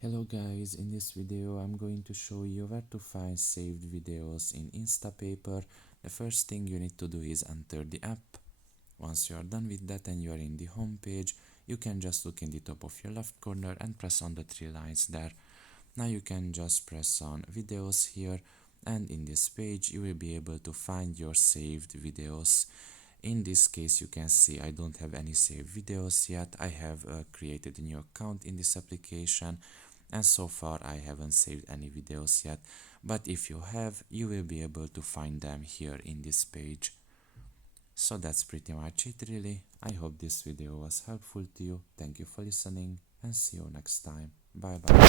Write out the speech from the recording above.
Hello guys, in this video I'm going to show you where to find saved videos in Instapaper. The first thing you need to do is enter the app. Once you are done with that and you are in the home page, you can just look in the top of your left corner and press on the three lines there. Now you can just press on videos here, and in this page you will be able to find your saved videos. In this case you can see I don't have any saved videos yet. I have created a new account in this application, and so far I haven't saved any videos yet, but if you have, you will be able to find them here in this page. So that's pretty much it really. I hope this video was helpful to you. Thank you for listening and see you next time. Bye bye.